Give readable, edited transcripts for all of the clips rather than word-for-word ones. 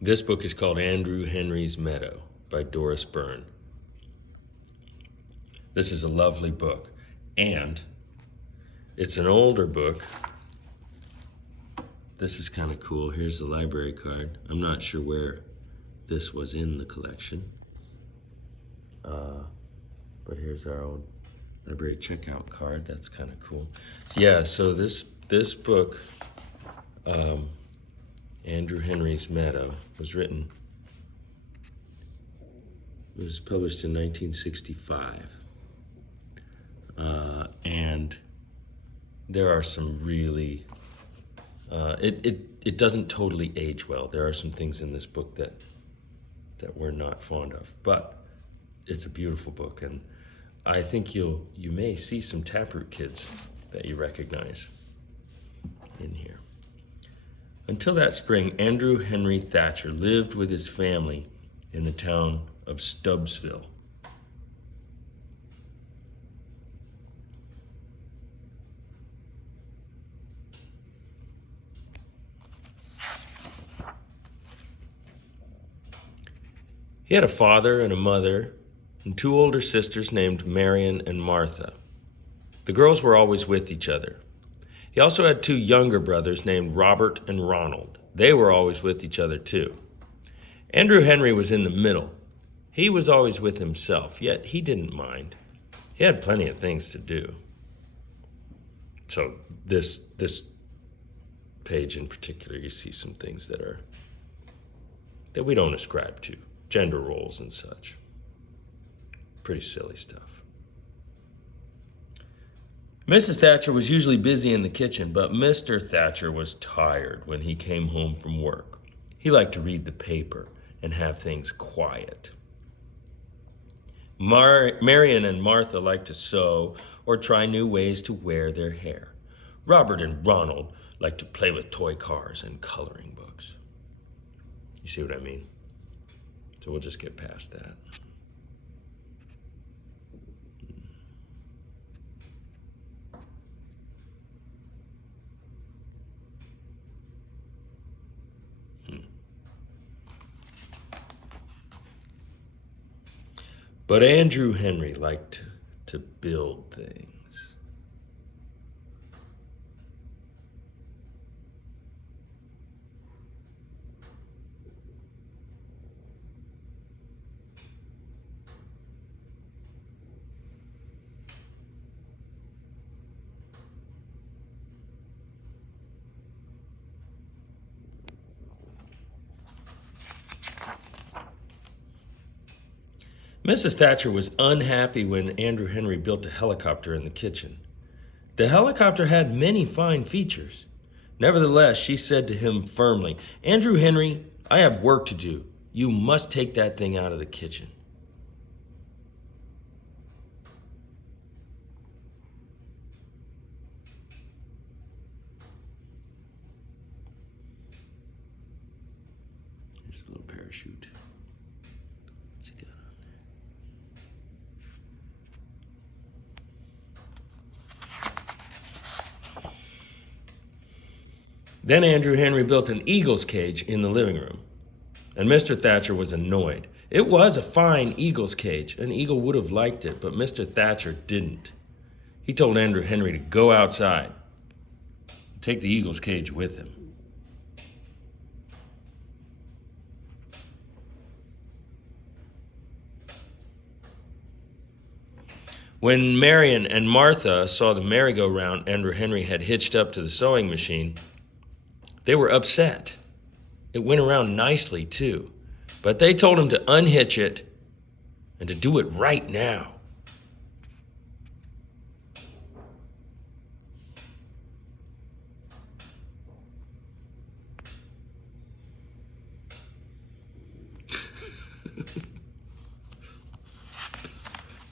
This book is called Andrew Henry's Meadow by Doris Byrne. This is a lovely book, and it's an older book. This is kind of cool. Here's the library card. I'm not sure where this was in the collection. But here's our old library checkout card. That's kind of cool. So yeah, so this book, Andrew Henry's Meadow, was published in 1965. And there are some really, it doesn't totally age well. There are some things in this book that we're not fond of, but it's a beautiful book, and I think you may see some Taproot Kids that you recognize in here. Until that spring, Andrew Henry Thatcher lived with his family in the town of Stubbsville. He had a father and a mother and two older sisters named Marion and Martha. The girls were always with each other. He also had two younger brothers named Robert and Ronald. They were always with each other too. Andrew Henry was in the middle. He was always with himself, yet he didn't mind. He had plenty of things to do. So this page in particular, you see some things that we don't ascribe to. Gender roles and such. Pretty silly stuff. Mrs. Thatcher was usually busy in the kitchen, but Mr. Thatcher was tired when he came home from work. He liked to read the paper and have things quiet. Marion and Martha liked to sew or try new ways to wear their hair. Robert and Ronald liked to play with toy cars and coloring books. You see what I mean? So we'll just get past that. But Andrew Henry liked to build things. Mrs. Thatcher was unhappy when Andrew Henry built a helicopter in the kitchen. The helicopter had many fine features. Nevertheless, she said to him firmly, "Andrew Henry, I have work to do. You must take that thing out of the kitchen." Here's a little parachute. What's he got on there? Then Andrew Henry built an eagle's cage in the living room, and Mr. Thatcher was annoyed. It was a fine eagle's cage. An eagle would have liked it, but Mr. Thatcher didn't. He told Andrew Henry to go outside and take the eagle's cage with him. When Marion and Martha saw the merry-go-round Andrew Henry had hitched up to the sewing machine, they were upset. It went around nicely, too. But they told him to unhitch it and to do it right now.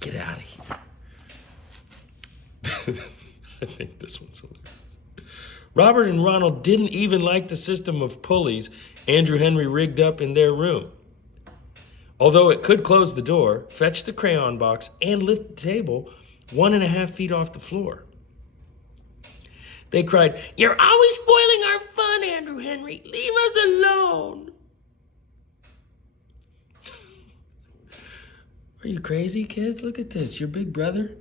Get out of here. I think this one's hilarious. Robert and Ronald didn't even like the system of pulleys Andrew Henry rigged up in their room. Although it could close the door, fetch the crayon box, and lift the table 1.5 feet off the floor. They cried, "You're always spoiling our fun, Andrew Henry. Leave us alone." Are you crazy, kids? Look at this. Your big brother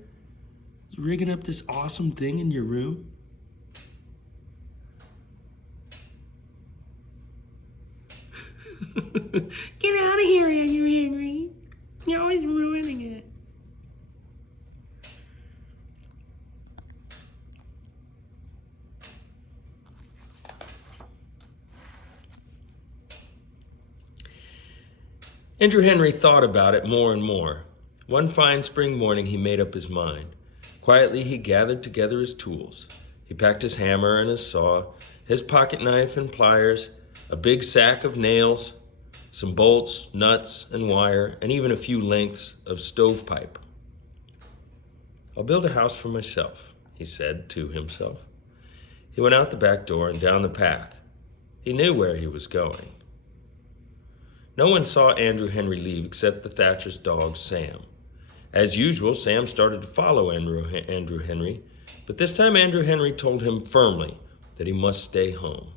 is rigging up this awesome thing in your room. Get out of here, Andrew Henry. You're always ruining it. Andrew Henry thought about it more and more. One fine spring morning, he made up his mind. Quietly, he gathered together his tools. He packed his hammer and his saw, his pocket knife and pliers, a big sack of nails, some bolts, nuts, and wire, and even a few lengths of stovepipe. "I'll build a house for myself," he said to himself. He went out the back door and down the path. He knew where he was going. No one saw Andrew Henry leave except the Thatcher's dog, Sam. As usual, Sam started to follow Andrew Henry, but this time Andrew Henry told him firmly that he must stay home.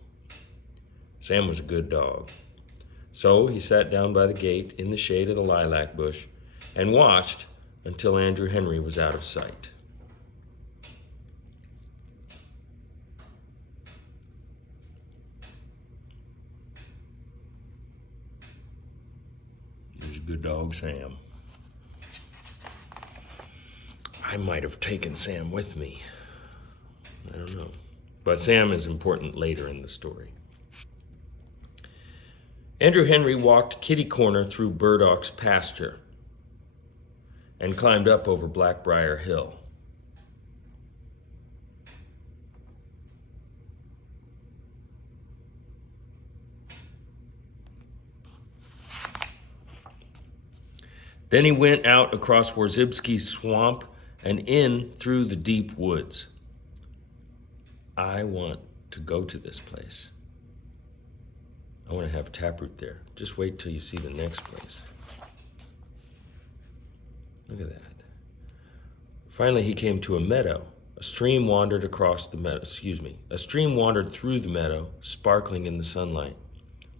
Sam was a good dog. So he sat down by the gate in the shade of the lilac bush and watched until Andrew Henry was out of sight. He's a good dog, Sam. I might have taken Sam with me. I don't know. But Sam is important later in the story. Andrew Henry walked kitty-corner through Burdock's pasture and climbed up over Blackbriar Hill. Then he went out across Warzybski's swamp and in through the deep woods. I want to go to this place. I want to have Taproot there. Just wait till you see the next place. Look at that. Finally, he came to a meadow. A stream wandered across the meadow. A stream wandered through the meadow, sparkling in the sunlight.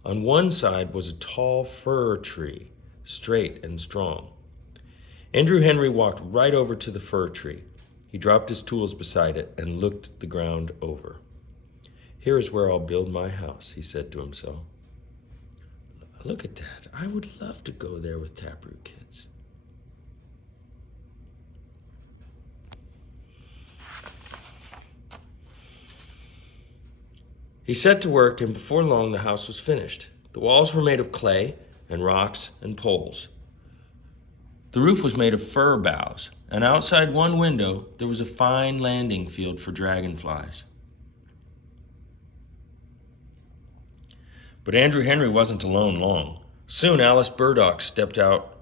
On one side was a tall fir tree, straight and strong. Andrew Henry walked right over to the fir tree. He dropped his tools beside it and looked the ground over. "Here is where I'll build my house," he said to himself. Look at that. I would love to go there with Taproot Kids. He set to work, and before long the house was finished. The walls were made of clay and rocks and poles. The roof was made of fir boughs, and outside one window there was a fine landing field for dragonflies. But Andrew Henry wasn't alone long. Soon Alice Burdock stepped out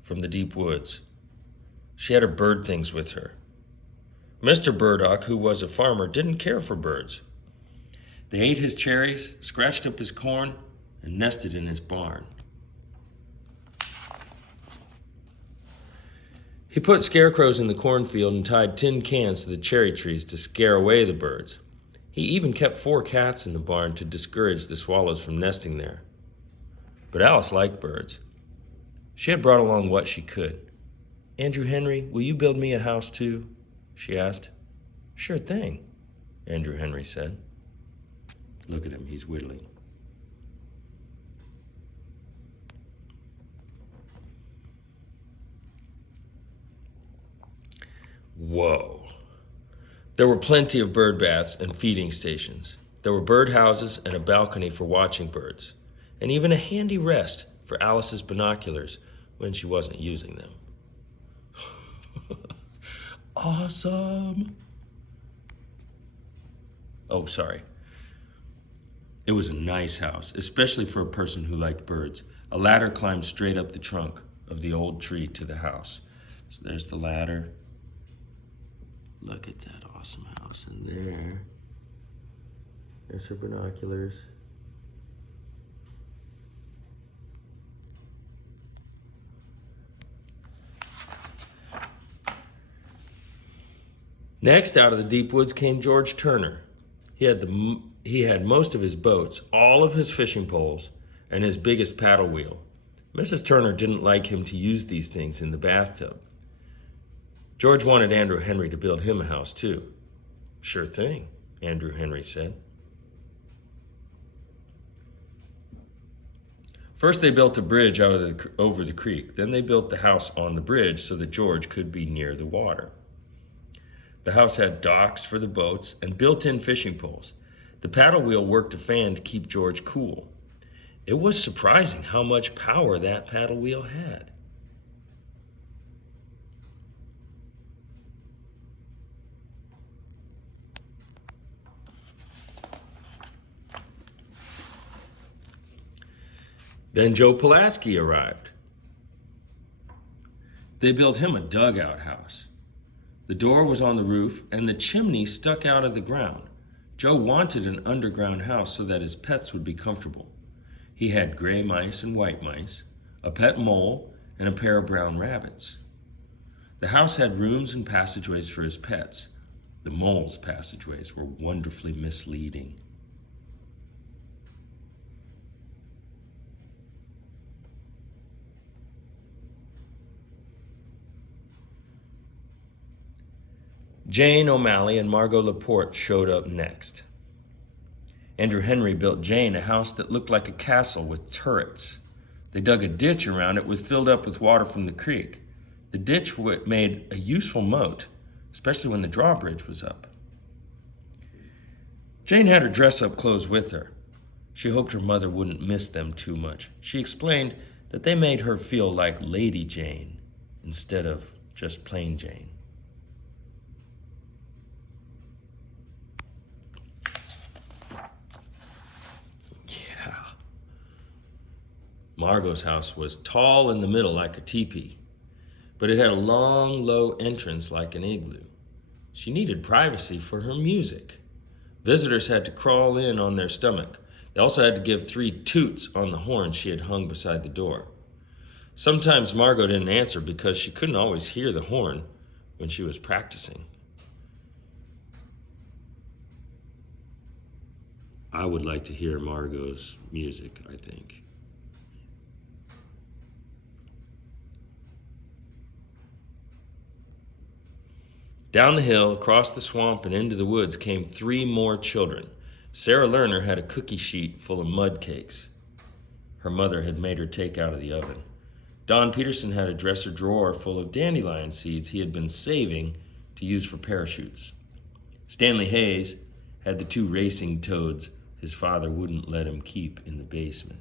from the deep woods. She had her bird things with her. Mr. Burdock, who was a farmer, didn't care for birds. They ate his cherries, scratched up his corn, and nested in his barn. He put scarecrows in the cornfield and tied tin cans to the cherry trees to scare away the birds. He even kept 4 cats in the barn to discourage the swallows from nesting there. But Alice liked birds. She had brought along what she could. "Andrew Henry, will you build me a house too?" she asked. "Sure thing," Andrew Henry said. Look at him, he's whittling. Whoa. There were plenty of bird baths and feeding stations. There were bird houses and a balcony for watching birds, and even a handy rest for Alice's binoculars when she wasn't using them. Awesome. Oh, sorry. It was a nice house, especially for a person who liked birds. A ladder climbed straight up the trunk of the old tree to the house. So there's the ladder. Look at that awesome house in there. There's her binoculars. Next, out of the deep woods came George Turner. He had most of his boats, all of his fishing poles, and his biggest paddle wheel. Mrs. Turner didn't like him to use these things in the bathtub. George wanted Andrew Henry to build him a house too. Sure thing, Andrew Henry said. First they built a bridge over the creek. Then they built the house on the bridge so that George could be near the water. The house had docks for the boats and built-in fishing poles. The paddle wheel worked a fan to keep George cool. It was surprising how much power that paddle wheel had. Then Joe Pulaski arrived. They built him a dugout house. The door was on the roof and the chimney stuck out of the ground. Joe wanted an underground house so that his pets would be comfortable. He had gray mice and white mice, a pet mole, and a pair of brown rabbits. The house had rooms and passageways for his pets. The mole's passageways were wonderfully misleading. Jane O'Malley and Margot Laporte showed up next. Andrew Henry built Jane a house that looked like a castle with turrets. They dug a ditch around it filled up with water from the creek. The ditch made a useful moat, especially when the drawbridge was up. Jane had her dress-up clothes with her. She hoped her mother wouldn't miss them too much. She explained that they made her feel like Lady Jane instead of just plain Jane. Margot's house was tall in the middle like a teepee, but it had a long, low entrance like an igloo. She needed privacy for her music. Visitors had to crawl in on their stomach. They also had to give 3 toots on the horn she had hung beside the door. Sometimes Margot didn't answer because she couldn't always hear the horn when she was practicing. I would like to hear Margot's music, I think. Down the hill, across the swamp, and into the woods came 3 more children. Sarah Lerner had a cookie sheet full of mud cakes her mother had made her take out of the oven. Don Peterson had a dresser drawer full of dandelion seeds he had been saving to use for parachutes. Stanley Hayes had the 2 racing toads his father wouldn't let him keep in the basement.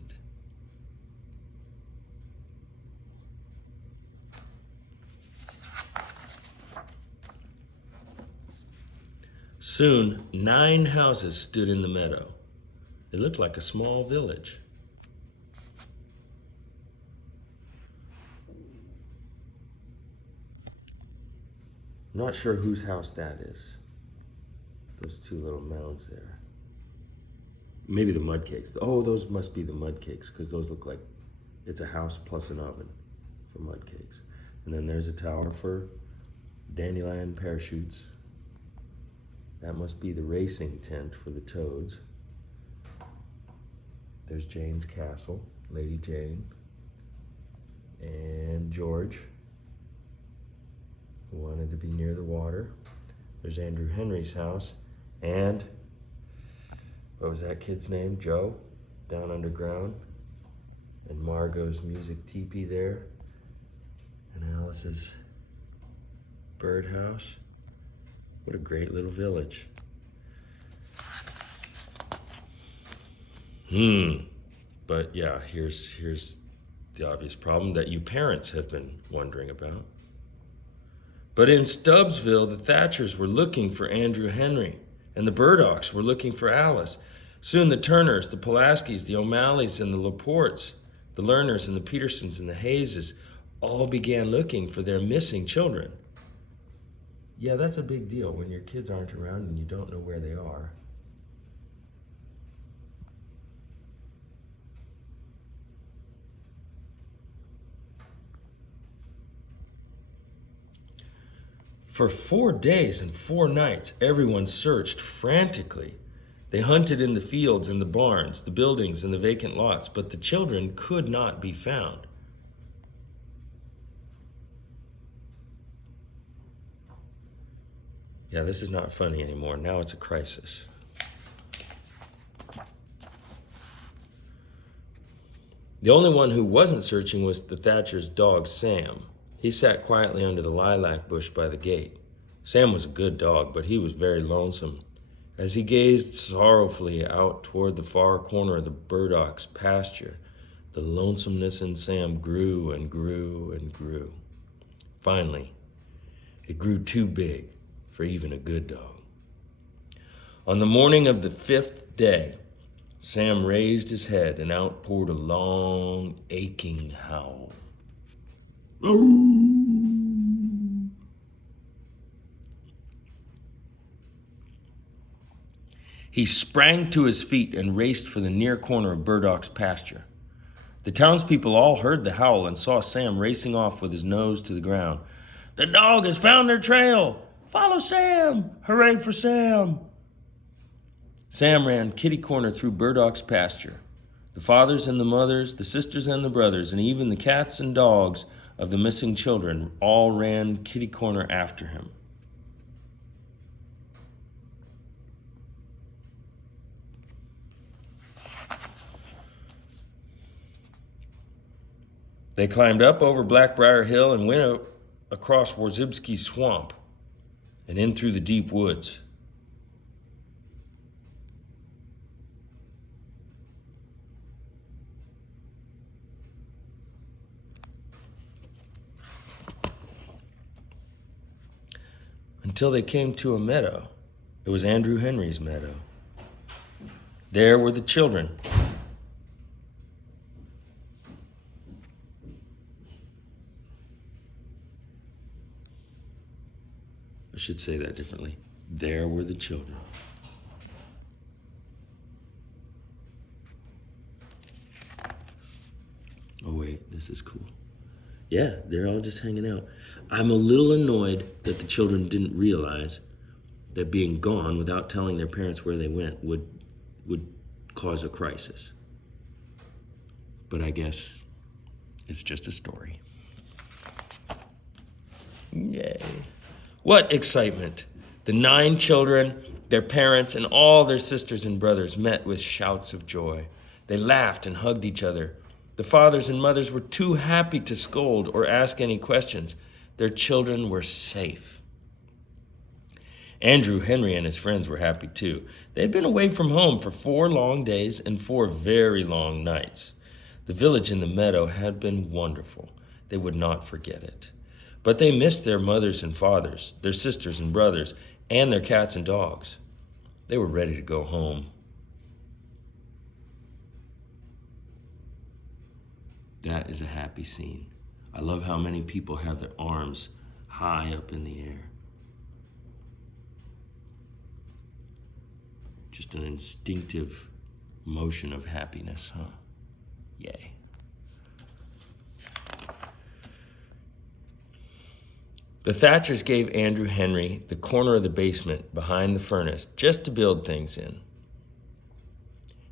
Soon, 9 houses stood in the meadow. It looked like a small village. I'm not sure whose house that is. Those 2 little mounds there. Maybe the mud cakes. Oh, those must be the mud cakes because those look like it's a house plus an oven for mud cakes. And then there's a tower for dandelion parachutes. That must be the racing tent for the toads. There's Jane's castle, Lady Jane, and George, who wanted to be near the water. There's Andrew Henry's house, and what was that kid's name? Joe, down underground, and Margot's music teepee there, and Alice's birdhouse. What a great little village. But yeah, here's the obvious problem that you parents have been wondering about. But in Stubbsville, the Thatchers were looking for Andrew Henry, and the Burdocks were looking for Alice. Soon the Turners, the Pulaskis, the O'Malleys, and the Laportes, the Lerners, and the Petersons, and the Hayeses all began looking for their missing children. Yeah, that's a big deal when your kids aren't around and you don't know where they are. For 4 days and 4 nights, everyone searched frantically. They hunted in the fields and the barns, the buildings and the vacant lots, but the children could not be found. Yeah, this is not funny anymore. Now it's a crisis. The only one who wasn't searching was the Thatcher's dog, Sam. He sat quietly under the lilac bush by the gate. Sam was a good dog, but he was very lonesome. As he gazed sorrowfully out toward the far corner of the burdocks' pasture, the lonesomeness in Sam grew and grew and grew. Finally, it grew too big for even a good dog. On the morning of the 5th day, Sam raised his head and out poured a long, aching howl. He sprang to his feet and raced for the near corner of Burdock's pasture. The townspeople all heard the howl and saw Sam racing off with his nose to the ground. "The dog has found their trail! Follow Sam! Hooray for Sam!" Sam ran kitty-corner through Burdock's pasture. The fathers and the mothers, the sisters and the brothers, and even the cats and dogs of the missing children all ran kitty-corner after him. They climbed up over Blackbriar Hill and went out across Warzybski Swamp and in through the deep woods. Until they came to a meadow. It was Andrew Henry's meadow. There were the children. I should say that differently. There were the children. Oh wait, this is cool. Yeah, they're all just hanging out. I'm a little annoyed that the children didn't realize that being gone without telling their parents where they went would cause a crisis. But I guess it's just a story. Yay. What excitement! The 9 children, their parents, and all their sisters and brothers met with shouts of joy. They laughed and hugged each other. The fathers and mothers were too happy to scold or ask any questions. Their children were safe. Andrew Henry and his friends were happy too. They had been away from home for 4 long days and 4 very long nights. The village in the meadow had been wonderful. They would not forget it. But they missed their mothers and fathers, their sisters and brothers, and their cats and dogs. They were ready to go home. That is a happy scene. I love how many people have their arms high up in the air. Just an instinctive motion of happiness, huh? Yay. The Thatchers gave Andrew Henry the corner of the basement behind the furnace just to build things in.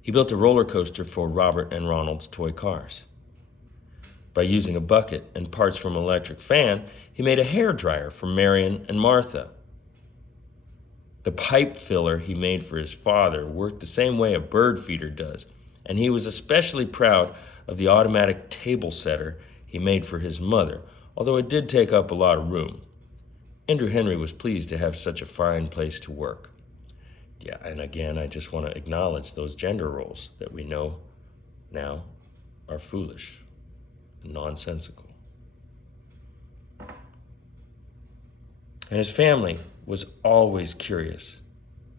He built a roller coaster for Robert and Ronald's toy cars. By using a bucket and parts from an electric fan, he made a hair dryer for Marion and Martha. The pipe filler he made for his father worked the same way a bird feeder does, and he was especially proud of the automatic table setter he made for his mother, although it did take up a lot of room. Andrew Henry was pleased to have such a fine place to work. Yeah, and again, I just want to acknowledge those gender roles that we know now are foolish and nonsensical. And his family was always curious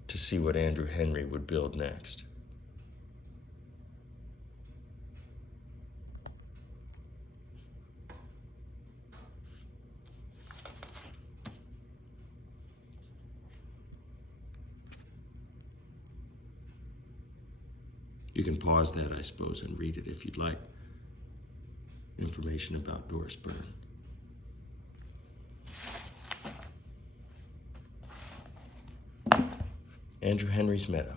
to see what Andrew Henry would build next. You can pause that, I suppose, and read it if you'd like. Information about Doris Byrne. Andrew Henry's Meadow.